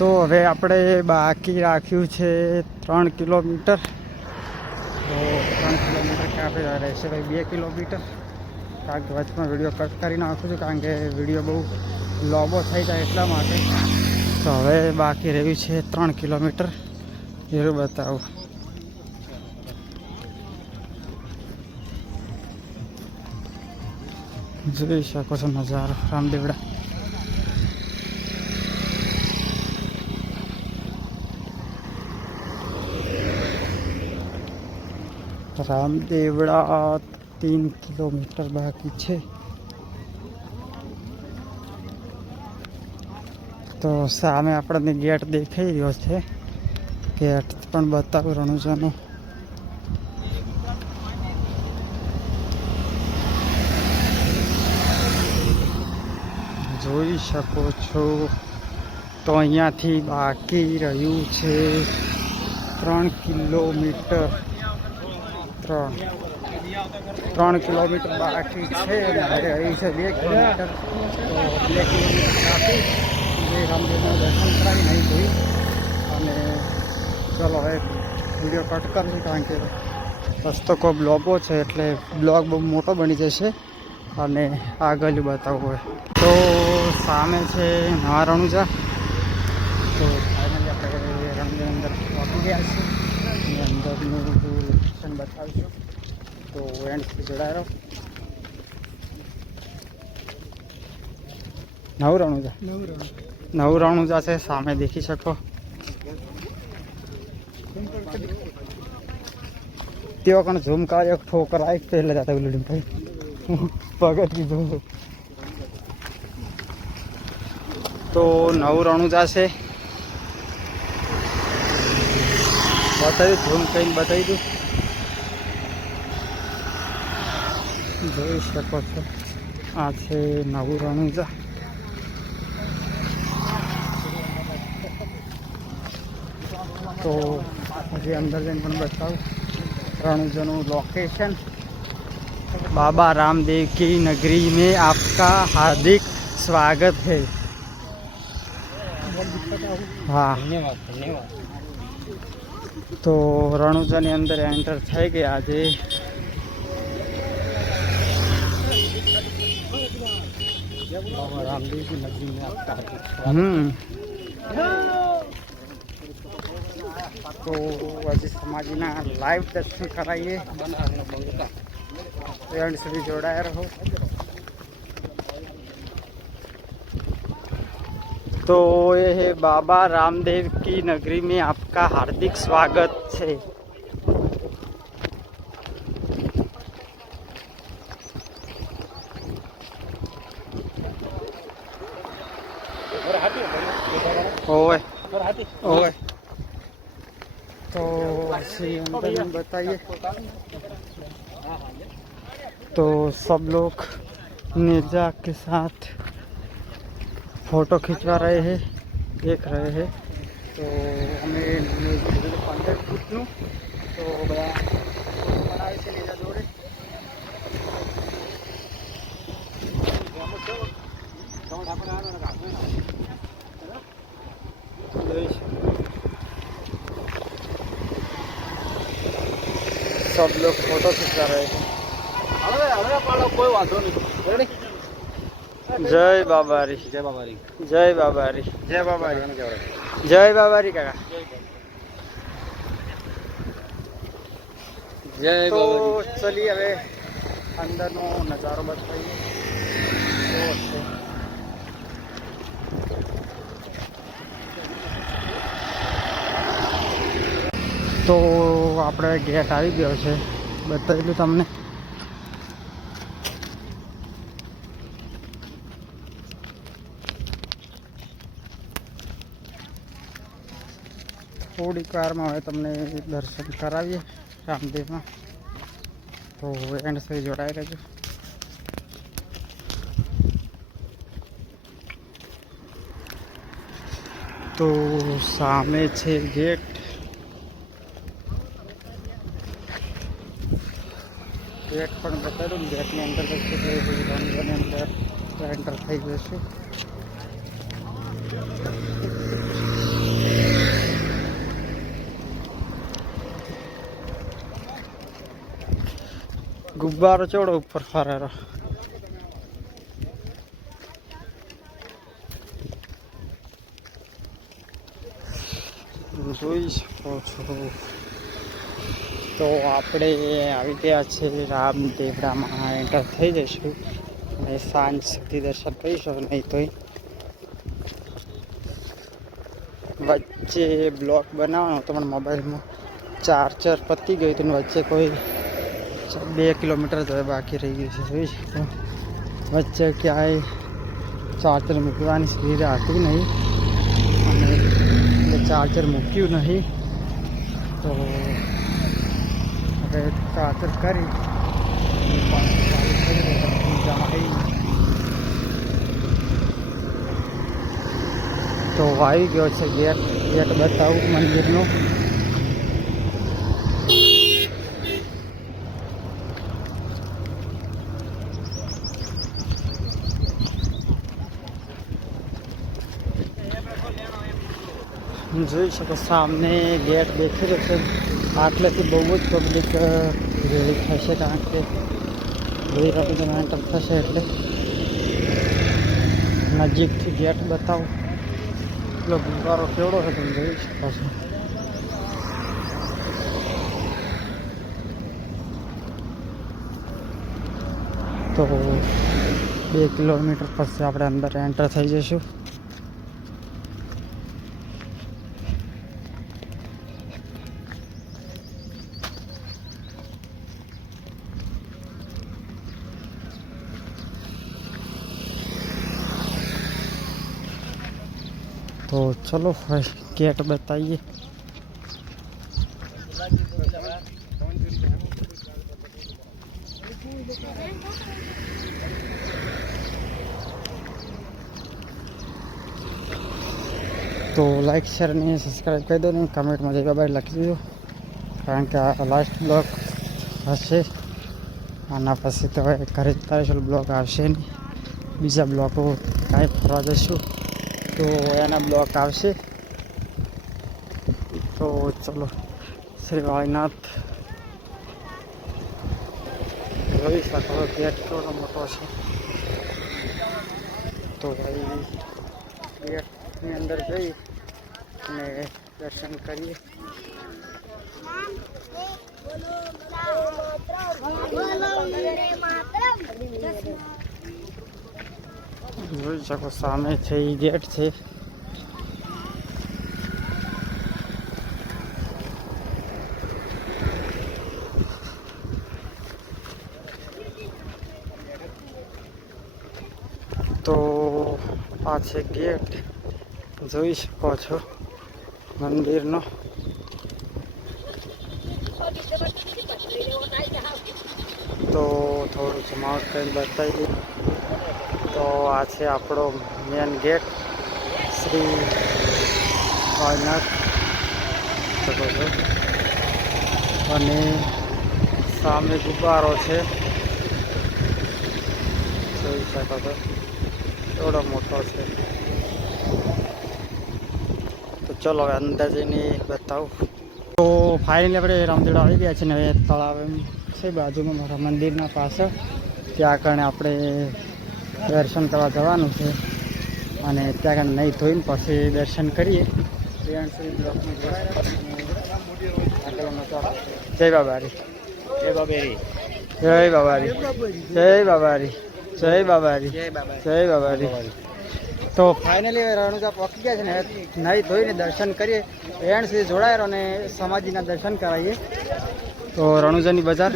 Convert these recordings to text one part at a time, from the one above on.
તો હવે આપણે બાકી રાખ્યું છે ત્રણ કિલોમીટર. તો ત્રણ કિલોમીટર કાપી રહેશે ભાઈ બે કિલોમીટર. કારણ કે વચમાં વીડિયો કટ કરી નાખું છું કારણ કે વીડિયો બહુ લોબો થઈ જાય એટલા માટે. તો હવે બાકી રહ્યું છે ત્રણ કિલોમીટર. એવું બતાવું. જોઈ શકો છો નજારો. રામદેવડા. રામદેવડા તીન કિલોમીટર બાકી છે તો સામે આપણને ગેટ દેખાઈ રહ્યો છે ગેટ પણ બતાવું રણુજાનો જોઈ શકો છો તો અહીંયાથી બાકી રહ્યું છે ત્રણ કિલોમીટર. ત્રણ કિલોમીટર બાકી છે અને અહીં છે બે કિલોમીટર. તો બે કિલોમીટર બાકી. જે રામદેવના દર્શન કરાવી નહીં જોઈ. અને ચલો હવે વીડિયો કટ કરશું કારણ કે રસ્તો ખૂબ લોબો છે એટલે બ્લોગ બહુ મોટો બની જશે. અને આગળ બતાવવું હોય તો સામે છે નવા રણુજા તો ફાઇનલી આપણે રણની અંદર પહોંચી ગયા છીએ અને અંદરનું લોકેશન બતાવીશું તો એન્ડ સુધી જોડાયેલો નવરાણું રણુજા નવ રણુજા છે સામે દેખી શકો તેઓ વખત ઝૂમ એક ઠોકર આવી પહેલા જતા બિલ્ડિંગ ભાઈ ભગત કીધું તો નવરાણું રણુજા છે બતાવ્યું ઝૂમ કરીને બતાવી દઉં જોઈ શકો છો આ છે નવું રણુજા તો હજી અંદર જઈને પણ બતાવું રણુજાનું લોકેશન બાબા રામદેવ કી નગરી મેં આપકા હાર્દિક સ્વાગત હૈ હા ધન્યવાદ તો રણુજાની અંદર એન્ટર થઈ ગયા આજે બાબા રામદેવજી નગરીને આપતા હતા હમ તો હજી સમાજના લાઈવ દર્શન કરાવીએ બનાસનો બંગલા એન્ડ સુધી જોડાયા રહો तो ये है बाबा रामदेव की नगरी में आपका हार्दिक स्वागत बताइए। तो सब लोग मिर्ज़ा के साथ फ़ोटो खिंचवा रहे हैं, देख रहे हैं। तो हमें कॉन्टेक्ट पूछ लूँ तो बड़ा सब लोग फोटो खिंचवा रहे हैं હવે હવે પાડો કોઈ વાંધો નહીં રેડી જય બાબારી જય બાબારી જય બાબારી જય બાબારી જય બાબારી કાકા જય તો બાબારી ચલીએ હવે અંદરનો નજારો બતાવીએ કેવો છે તો આપણે ગેટ આવી ગયો છે. બતાવેલું તમને. થોડીક વારમાં હવે તમને દર્શન કરાવીએ રામદેવમાં. તો એન્ડ સુધી જોડાઈ રહેજો. તો સામે છે ગેટ. કર્યું ગેટની અંદર જશે તો એ બધી ગામની અંદર એન્ટર થઈ જશે. ગુબ્બારો ચડો ઉપર ફરારો. જોઈશ છું. તો આપણે આવી ગયા છે રામદેવડામાં. એન્ટર થઈ જઈશું. અને સાંજ સુધી દર્શન કરીશું, નહીં તો વચ્ચે બ્લોક બનાવવાનો હતો, પણ મોબાઈલમાં ચાર્જર પતી ગયું હતું વચ્ચે કોઈ બે કિલોમીટર તો બાકી રહી ગયું છે, જોઈ શકો. વચ્ચે ક્યાંય ચાર્જર મૂકવાની સુવિધા હતી નહીં. અને ચાર્જર મૂક્યું નહીં. તો ચાર્જર કરી તો આવી ગયો છે ગેટ. ગેટ બતાવું મંદિરનો. જોઈ શકો, સામને ગેટ દેખી રહ્યો છે. આટલેથી બહુ જ પબ્લિક રેડી થશે કારણ કે બે વાગે એન્ટર થશે એટલે નજીકથી ગેટ બતાવો એટલો ગુબ્બારો કેવડો છે તમે જોઈ શકો છો તો બે કિલોમીટર પછી આપણે અંદર એન્ટર થઈ જઈશું। તો ચલો ભાઈ ગેટ બતાવીએ તો લાઈક શેર અને સબસ્ક્રાઈબ કરી દો ને કમેન્ટમાં જઈ બાબા લખી દેજો કારણ કે આ લાસ્ટ બ્લોગ હશે આના પછી તો હવે ઘરે જ તારે બ્લોગ આવશે નહીં બીજા બ્લોકો કાંઈ ફરવા જઈશું તો એના બ્લોક આવશે તો ચલો શ્રી વાળીનાથ જોઈ શકો ગેટ કેવડો મોટો છે તો ભાઈ ગેટની અંદર જઈ અને દર્શન કરીએ જોઈ શકો, સામે છે એ ગેટ છે. તો આ છે ગેટ, જોઈ શકો છો મંદિરનો. તો થોડું જમાવટ કરીને બતાવી દઈએ. તો આ છે આપણો મેન ગેટ શ્રી વાલનાથ શકો છો અને સામે ગુબ્બારો છે. જોઈ શકો છો. એવડો મોટો છે. તો ચલો હવે અંદર બતાવું. તો ફાઇનલી આપણે રામદેવડા આવી ગયા છે ને હવે તળાવ એમ છે બાજુમાં, મારા મંદિરના પાછળ. ત્યાં કારણે આપણે દર્શન કરવા જવાનું છે. અને ત્યાં આગળ નહીં ધોઈને પછી દર્શન કરીએ. જય બાબારી. જય બાબેરી. જય બાબારી. જય બાબારી. જય બાબારી. જય બાબા જય બાબારી. તો ફાઇનલી રણુજા પહોંચી ગયા છે ને નહીં ધોઈને દર્શન કરીએ. એન્ડ સુધી જોડાયેલો અને સમાધિના દર્શન કરાવીએ. તો રણુજાની બજાર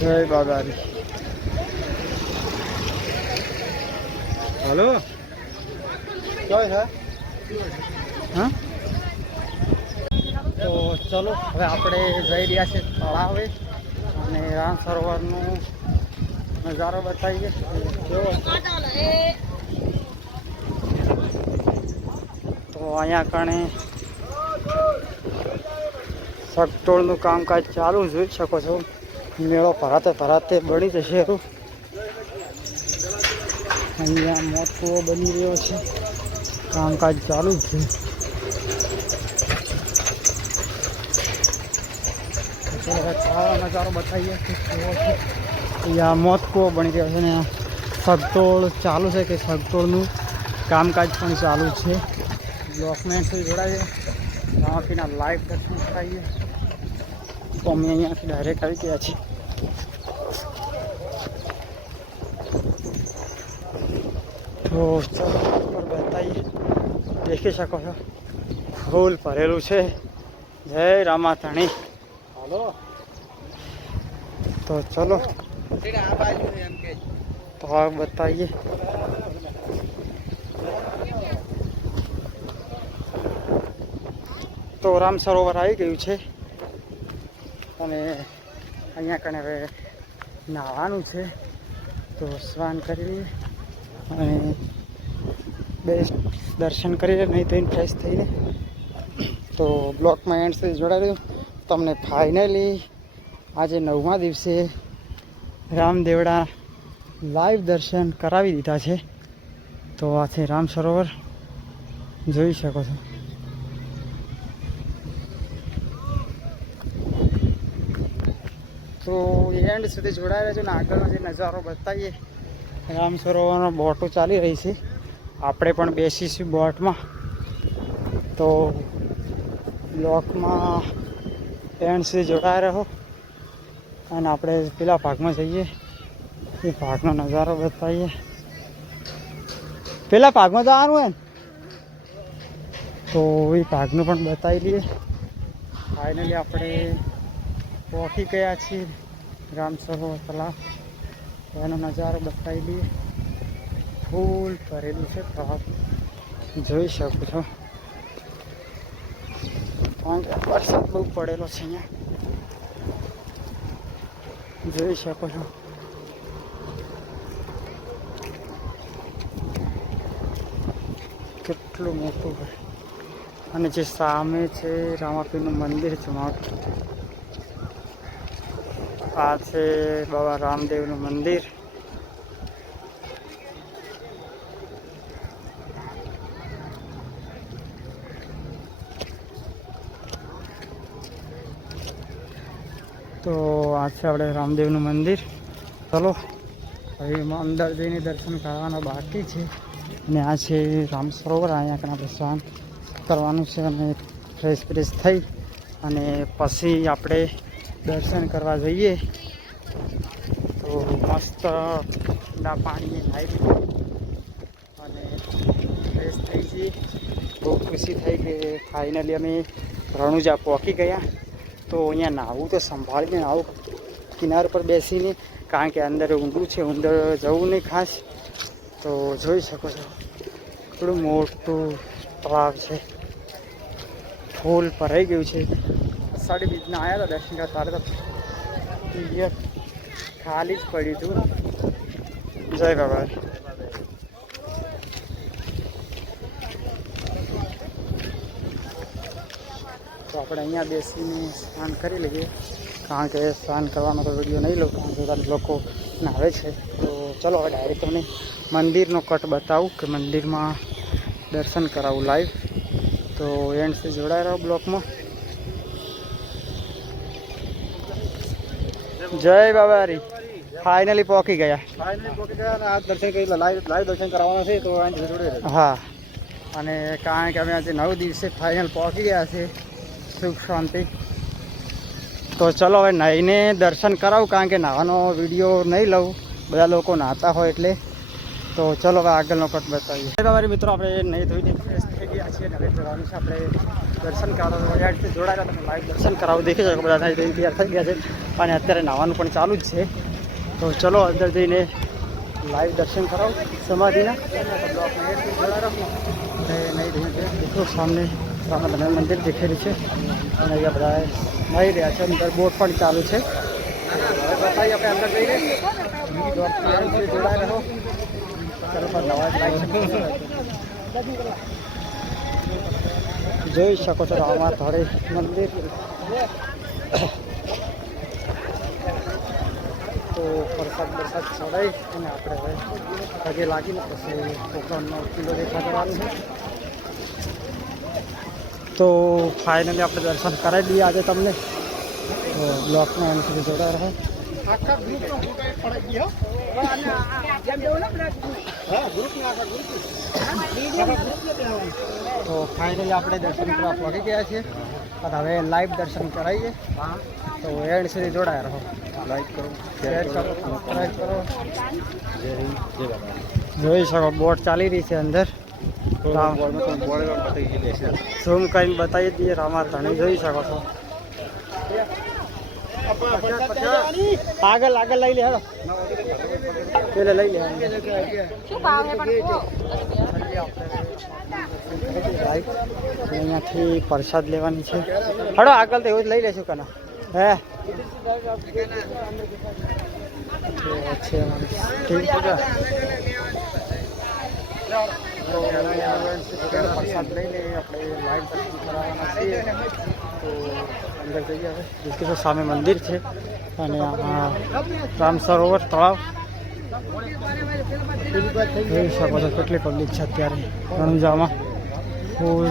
જય બાબારી. હલો? હા. તો ચલો હવે આપણે જઈ રહ્યા છીએ તળાવે અને રામ સરોવરનો નજારો બતાવીએ. તો અહીંયા કણે સગટોળનું કામકાજ ચાલુ જોઈ શકો છો. મેળો ભરાતે ભરાતે બળી જશે. એવું અહીંયા મોટો બની રહ્યો છે. કામકાજ ચાલુ જ છે. નજારો બતાવીએ અહીંયા મોત કૂવો બની રહ્યો છે ને સગતોળ ચાલુ છે કે સગતોળનું કામકાજ પણ ચાલુ છે. બ્લોકમેનથી જોડાઈએ. રામાપીના લાઈવ દર્શન કરાવીએ તો અમે અહીંયાથી ડાયરેક્ટ આવી ગયા છીએ. તો ઉપર બતાવીએ દેખી શકો છો. ફૂલ ભરેલું છે. જય રામાધણી. હાલો. તો ચલો. તો બતાવીએ તો રામ સરોવર આવી ગયું છે. અને અહીંયા કણે હવે નાહવાનું છે. તો સ્નાન કરી લઈએ. અને બેસ્ટ દર્શન કરી નહીં તો ફ્રેશ થઈને તો બ્લોકમાં એન્ડ સુધી દઉં. તમને ફાઇનલી આજે નવમા દિવસે રામદેવડા લાઈવ દર્શન કરાવી દીધા છે. તો આ છે રામ સરોવર જોઈ શકો છો. તો એન્ડ સુધી જોડાયેલા રહેજો ને આગળનો જે નજારો બતાવીએ રામ સરોવરનો બોટો ચાલી રહી છે. આપણે પણ બેસીશું બોટમાં. તો બ્લોકમાં એન્ડ સુધી જોડાયા રહો. અને આપણે પેલા ભાગમાં જઈએ. એ ભાગનો નજારો બતાવીએ. પેલા ભાગમાં જવાનું હોય ને? તો એ ભાગનું પણ બતાવી લઈએ ફાઇનલી આપણે પહોંચી ગયા છીએ. રામ સરોવર તલાવ. એનો નજારો બતાવી દઈએ. ફૂલ ભરેલું છે તળાવ. જોઈ શકો છો. કારણ કે વરસાદ બહુ પડેલો છે અહીંયા. જોઈ શકો છો. કેટલું મોટું. અને જે સામે છે રામાપીનું મંદિર છે મોટું આ છે બાબા રામદેવનું મંદિર. તો આ છે આપણે રામદેવનું મંદિર. ચલો, હવે એમાં અંદર જઈને દર્શન કરવાના બાકી છે. અને આ છે રામ સરોવર, અહીંયા આપણે સ્નાન કરવાનું છે અને ફ્રેશ ફ્રેશ થઈ. અને પછી આપણે દર્શન કરવા જઈએ. તો મસ્ત ઠંડા નાહી લીધું અને ફ્રેશ થઈ ગઈ બહુ ખુશી થઈ કે ફાઇનલી અમે રણુજા પહોંચી ગયા. તો અહીંયા નાહવું તો સંભાળીને આવું. કિનાર પર બેસીને, કારણ કે અંદર ઊંડું છે અંદર જવું નહીં ખાસ. તો જોઈ શકો છો. થોડું મોટું તળાવ છે. ફૂલ ભરાઈ ગયું છે. અષાઢી બીજના આવ્યા હતા, દર્શન કરવા તારે તો યસ ખાલી જ પડ્યું હતું જય બાબા. તો આપણે અહીંયા બેસીને સ્નાન કરી લઈએ. કારણ કે સ્નાન કરવાનો તો વીડિયો નહીં લઉં, કારણ કે બધા લોકો નાવે છે. તો ચલો હવે ડાયરેક્ટ તમને મંદિરનો કટ બતાવું કે મંદિરમાં દર્શન કરાવું લાઈવ તો એન્ડથી જોડાઈ રહો બ્લોકમાં. જય બાબારી. ફાઇનલી પહોંચી ગયા. ફાઇનલી પહોંચી ગયા અને આ દર્શન કરી લાઈવ લાઈવ દર્શન કરાવવાના છે તો અહીં જોડે હા. અને કારણ કે અમે આજે નવ દિવસે ફાઇનલ પહોંચી ગયા છે સુખ શાંતિ. તો ચલો હવે નાહીને દર્શન કરાવું કારણ કે નાવાનો વીડિયો નહીં લઉં. બધા લોકો નાહતા હોય એટલે. તો ચલો હવે આગળનો કટ બતાવીએ. તમારી મિત્રો, આપણે નહીં ધોઈને ફ્રેશ થઈ ગયા છીએ હવે જવાનું છે આપણે દર્શન કરાવવા જોડાયેલા તમે? લાઈવ દર્શન કરાવું દેખી શકો બધા ધોઈને તૈયાર થઈ ગયા છે. અને અત્યારે નાવાનું પણ ચાલુ જ છે. તો ચલો અંદર જઈને લાઈવ દર્શન કરાવું સમાધિના. નહીં દેખો, સામને રામાધન મંદિર દેખેલું છે. અને અહીંયા બધા નહીં રહ્યા છે. અંદર બોટ પણ ચાલુ છે. આપણે અંદર જઈને. જોડાયેલા રહો ચાલો પર નવા લાઈક જોઈ શકો છો રામા ધોળે મંદિર. તો પ્રસાદ વરસાદ ચડાઈ અને આપણે પગે લાગીને પછી પોકરણનો કિલ્લો દેખાડવાનું છે તો ફાઇનલી આપણે દર્શન કરાવી દઈએ આજે તમને. તો બ્લોકમાં એમ સુધી જોડાયા રહે. આખા ગ્રુપનો ફોટો પડાઈ તો ફાઇનલી આપણે દર્શન કરવા પહોંચી ગયા છીએ. અને હવે લાઈવ દર્શન કરાવીએ. તો એન્ડ સુધી જોડાયા રહો. લાઈક કરો શેર કરો સબસ્ક્રાઈબ કરો. જોઈ શકો બોટ ચાલી રહી છે અંદર. ઝૂમ કરીને બતાવી દઈએ રામા તમે જોઈ શકો છો. આગળ આગળ લઈ લે હેડો પેલે લઈ લે શું ભાવ છે પણ કહો. અહીંયાથી પ્રસાદ લેવાની છે હડો આગળ તો એવું જ લઈ લેશું કના હે તો છે અમારી ટીમ પૂજા તો પ્રસાદ લઈ લઈએ આપણે લાઈવ દર્શન કરાવવાના છીએ તો અંદર જઈએ હવે દેખીશું સામે મંદિર છે અને આ રામ સરોવર તળાવ. જોઈ શકો છો કેટલી પબ્લિક છે અત્યારે રણજામાં ફૂલ.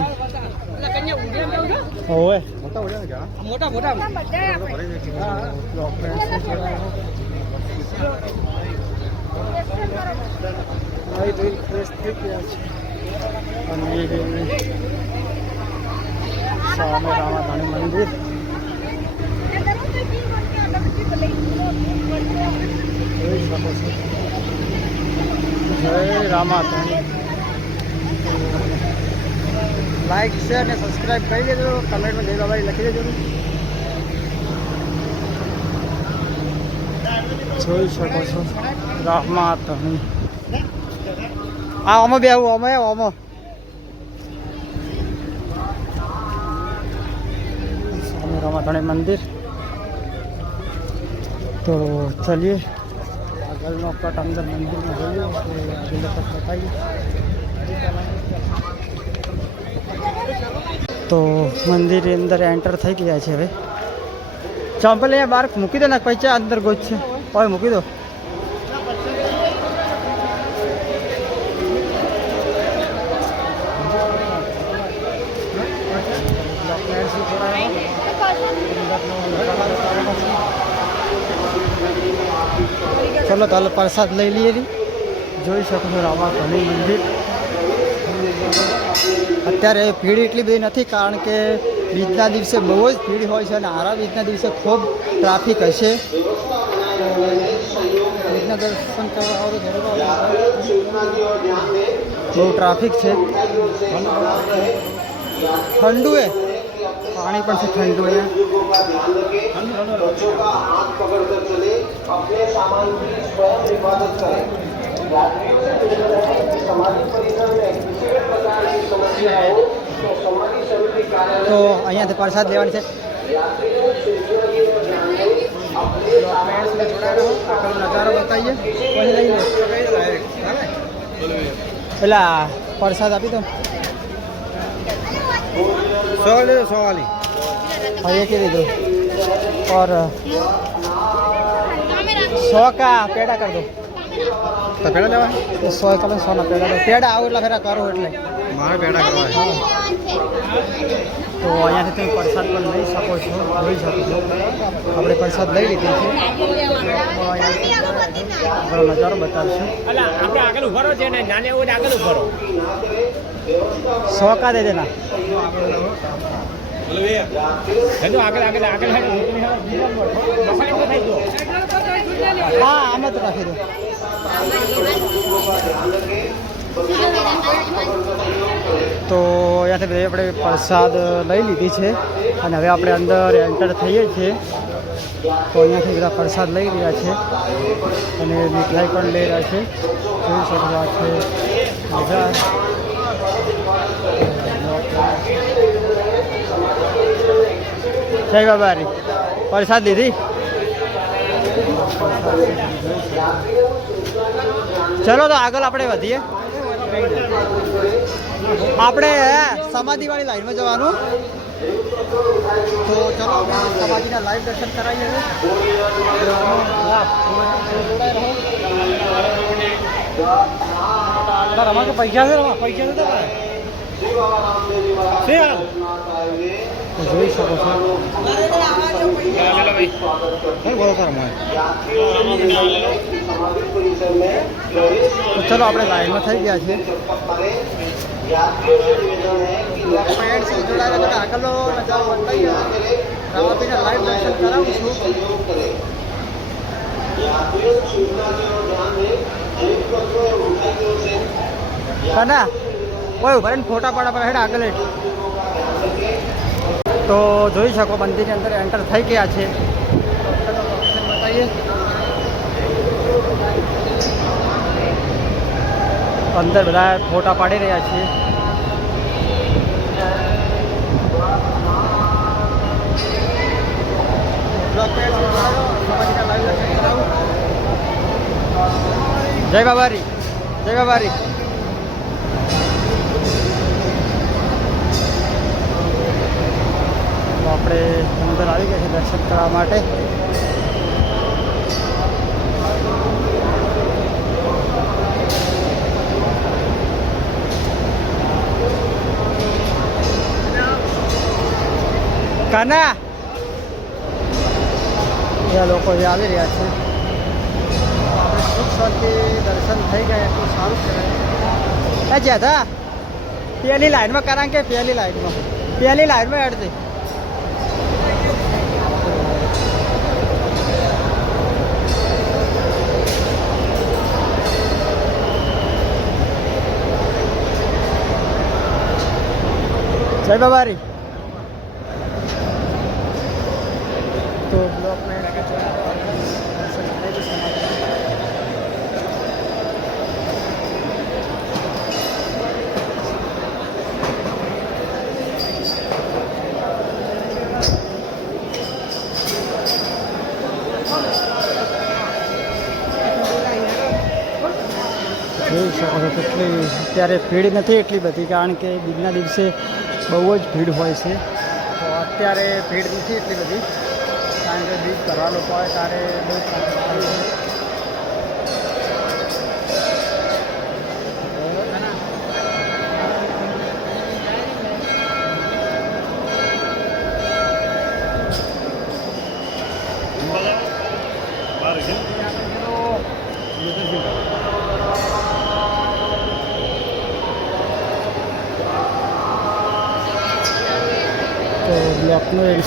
હોવે. મોટા મોટા અને સામે રામાધાણી મંદિર. જોઈ શકો છો જય રામાધાણી લાઈક શેર અને સબસ્ક્રાઈબ કરી દેજો. કમેન્ટમાં જય બાબાઈ લખી દેજો. જોઈ શકો છો. રામાધાણી આ અમે બે, આવું અમે અમે રામાધણી મંદિર. તો ચલીએ. આગળનો કટ અંદર मंदिर में તો अगले तक बताइए તો મંદિરની અંદર એન્ટર થઈ ગયા છે હવે. ચાંપલ અહીંયા બહાર મૂકી દો ને પૈસા અંદર ગોચ છે હવે મૂકી દો. ચલો તો પ્રસાદ લઈ લઈએ જોઈ શકો છો રામા ધણી મંદિર. અત્યારે ભીડ એટલી બધી નથી કારણ કે બીજના દિવસે બહુ જ ભીડ હોય છે અને આરા બીજના દિવસે ખૂબ ટ્રાફિક હશે. બીજના દર્શન. બહુ ટ્રાફિક છે. ઠંડુ એ પાણી પણ છે ઠંડુ અહીંયા. તો અહીંયાથી પ્રસાદ લેવાની છે આગળનો નજારો બતાવીએ પછી લઈ લે પેલા પ્રસાદ આપી દો સો ले सौ वाली हाँ ये दे दो और सौ का पेड़ा कर दो તો પેડા લેવા तो सौ का सौ ना पेड़ा दो पेड़ा આવો એટલે ફેરા કરો એટલે મારે પેડા કરવા તો અહીંયાથી તમે પ્રસાદ પણ લઈ શકો છો જોઈ શકો છો આપણે પ્રસાદ લઈ લીધી છે તો અહીંયાથી આગળનો નજારો બતાવશું અલા આપણે આગળ ઉભા રહો છે ને નાને એવું હોય ને આગળ ઉભા રહો સો કા દે દેના હેલો, આગળ તો અહીંયાથી બધી આપણે પ્રસાદ લઈ લીધી છે અને હવે આપણે અંદર એન્ટર થઈએ છીએ. તો અહીંયાથી બધા પ્રસાદ લઈ રહ્યા છે અને મીઠાઈ પણ લઈ રહ્યા છે. જોઈ શકવા છે. બજાર જય બાબારી. પ્રસાદ લીધી? ચલો તો આગળ આપણે વધીએ. આપણે સમાધિવાળી લાઈનમાં જવાનું. તો ચલો સમાધિના લાઈવ દર્શન કરાવીએ અમારે પૈસા છે પૈસા છે? તો જોઈ શકો છો. તો ચલો આપણે લાઈનમાં થઈ ગયા છે આગળનો નજારો રામાપીના લાઈવ દર્શન કરાવું છું કના કોઈ ઊભા ફોટા પાડા પર હેડ આગળ હેડ. તો જોઈ શકો મંદિરની અંદર એન્ટર થઈ ગયા છે. અંદર બધા ફોટા પાડી રહ્યા છીએ. જય બાબારી જય બાબારી. આપણે અંદર આવી ગયા છે દર્શન કરવા માટે. કાના? એ લોકો જે આવી રહ્યા છે. દર્શન થઈ ગયા એટલું સારું કહેવાય. એ હતા? પેલી લાઈનમાં, કારણ કે પહેલી લાઈનમાં. પહેલી લાઈનમાં હેડ જય બાબારી તો. જોઈ શકો છો કેટલી અત્યારે ભીડ નથી એટલી બધી કારણ કે બીજના દિવસે બહુ જ ભીડ હોય છે. તો અત્યારે ભીડ નથી એટલી બધી. કારણ કે બીજ ભરવા લોકો હોય ત્યારે બહુ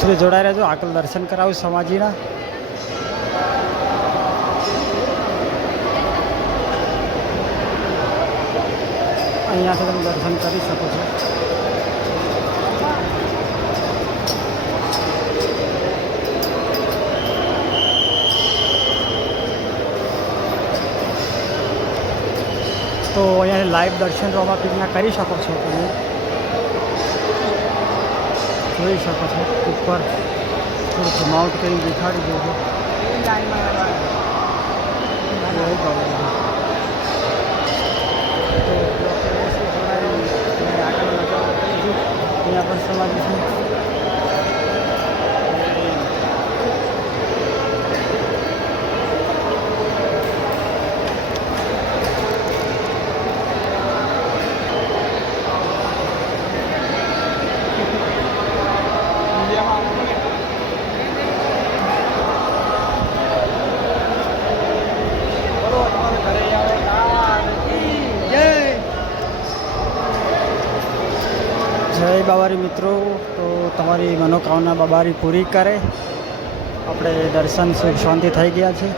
સુધી જોડાઈ રહેજો. આગળ દર્શન કરાવું સમાજીના. અહીંયાથી તમે દર્શન કરી શકો છો. તો અહીંયા લાઈવ દર્શન રોમાપીરના કરી શકો છો તમે. જોઈ શકો છો. ઉપર થોડુંક માઉન્ટ કરીને દેખાડી દેજો. નજારો અહીંયા પણ સમાજ છે. જય બાબારી મિત્રો. તો તમારી મનોકામના બાબારી પૂરી કરે. આપણે દર્શન સુખ શાંતિ થઈ ગયા છે.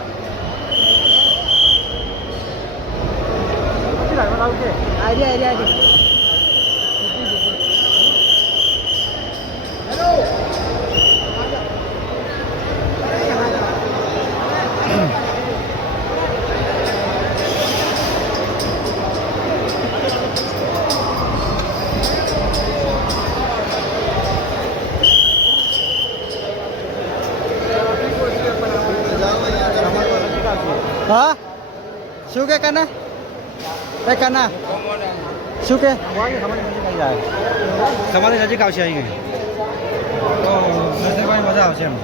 હા શું કે કના એ કના શું કે? તમારી નજીક આવશે અહીં. નરસિંહભાઈ મજા આવશે એમ.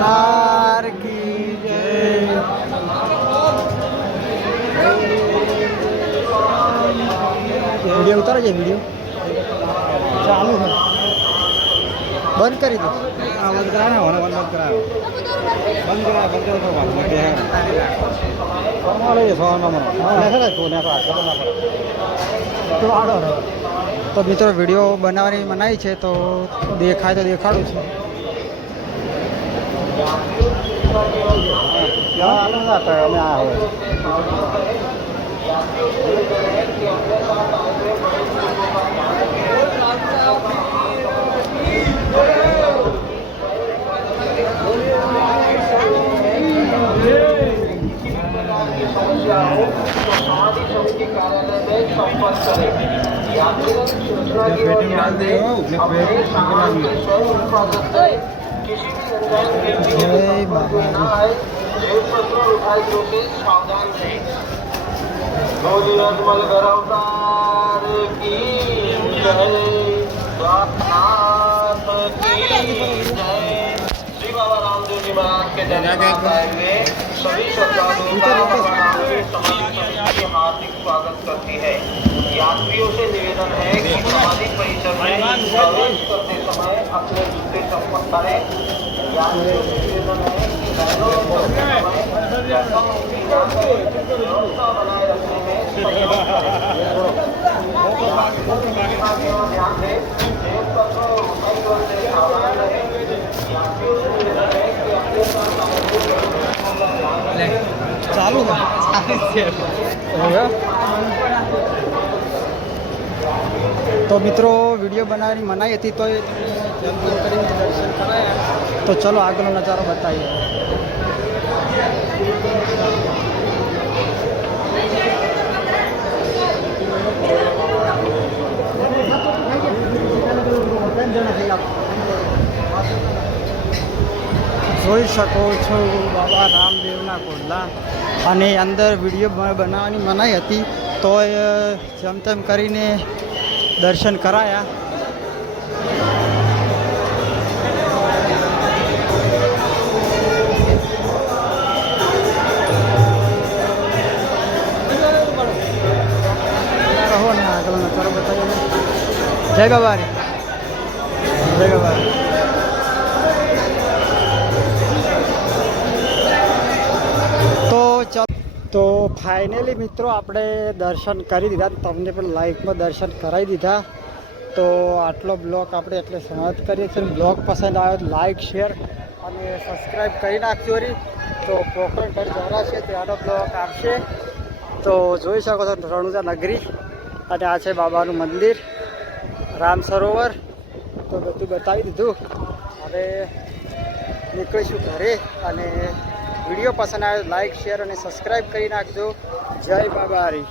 તાર કી જય. વીડિયો ઉતારે છે વીડિયો. ચાલુ છે. બંધ કરી દો. બંધ કરાયો ને બંધ કરાયો બંધ કરાયો બંધ કરાયો તો વાત બે અમારે સો નંબર ને ખરે કો ને કા ખબર ના પડે. તો મિત્રો વીડિયો બનાવવાની મનાઈ છે તો દેખાય તો દેખાડું છું. संपर्क करें यात्रियों की सूचना की ओर ध्यान दें अपने सामान की स्वयं हिफाजत किसी भी अनजान व्यक्ति के संपर्क में न आए भेद पत्र उठाए जो कि सावधान रहें भोजनाथ मलकर अवतार की जय द्वारनाथ की जय श्री बाबा रामदेव जी महाराज के जन्म सभी श्रद्धालुओं का समाज हार्दिक स्वागत करती है। यात्रियों से निवेदन है कि समाधि परिसर में प्रवेश करते समय अपने जूते चप्पल करें यात्रियों से निवेदन है कि व्यवस्था बनाए रखने में सहयोग करें। ध्यान दें एक હવે? તો મિત્રો, વીડિયો બનાવવાની મનાઈ હતી તો કરીને તો ચલો આગળનો નજારો બતાવીએ. જોઈ શકો છો બાબા રામદેવના કોડલા અને અંદર વીડિયો બનાવવાની મનાઈ હતી. તો જેમ તેમ કરીને દર્શન કરાયા. જય બાબારી ફાઇનલી મિત્રો આપણે દર્શન કરી દીધા. તમને પણ લાઈફમાં દર્શન કરાવી દીધા. તો આટલો બ્લોગ આપણે એટલે સમાપ્ત કરીએ છીએ. બ્લોગ પસંદ આવ્યો તો લાઈક, શેર અને સબસ્ક્રાઈબ કરી નાખજો રી તો પોખરણગઢ જવાના છે ત્યાંનો બ્લોગ આવશે. તો જોઈ શકો છો રણુજા નગરી અને આ છે બાબાનું મંદિર, રામ સરોવર. તો બધું બતાવી દીધું. હવે નીકળીશું ઘરે અને વીડિયો પસંદ આવે લાઈક શેર અને સબસ્ક્રાઈબ કરી નાખજો. જય બાબા હરી